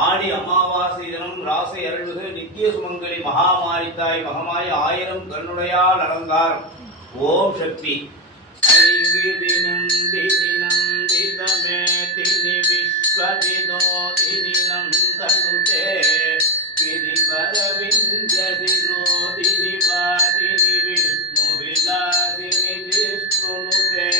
ஆடி அமாவாசை தினம் ராசை அருள்மிகு நித்திய சுமங்கலி மகாமாரித்தாய் மகமாய் 1000 கண்ணுடையால் அலங்காரம். ஓம் சக்தி. ஐங்கிரி நந்தினி நந்திதமே தினி விஸ்வவிதோதினி நந்தனுதே கிரிவரவிந்தியதிரோதினி வாதினி விஷ்ணு விலாசினி ஜிஷ்ணுனுதே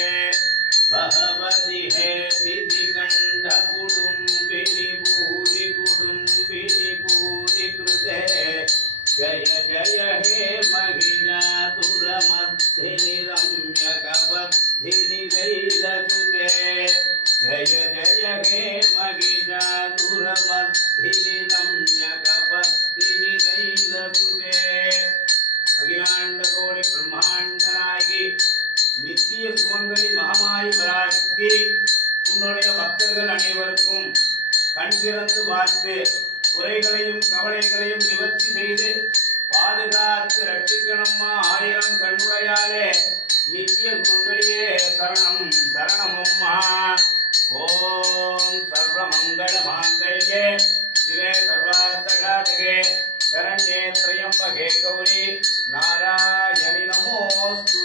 பகவதி ஹே திதி கண்ட குடும்பினி பூரி குடும்பினி பூரி கிருதே ஜய ஜய ஹே மகிஷாசுரமர்த்தினி ரம்யகபர்த்தினி தைலசுதே ஜய ஜய ஹே மகிஷாசுரமர்த்தினி ரம்யகபர்த்தினி தைலசுதே. அகிலாண்ட கோடி பிரம்மாண்ட நாயகி நித்திய சுமங்கலி மகமாய் பராசக்தி, உன்னுடைய பக்தர்கள் அனைவருக்கும் கண் திறந்து பார்த்து குறைகளையும் கவலைகளையும் நிவர்த்தி செய்து பாதுகாத்து ரட்சிக்கணும்மா. 1000 கண்ணுடையாலே நித்திய சுமங்கலியே சரணம் சரணமம்மா. ஓம் சர்வ மங்கள மாங்கல்யே சிவே சர்வார்த்த சாதகே சரண்யே த்ரயம்பகே கௌரி நாராயணி நமோஸ்து.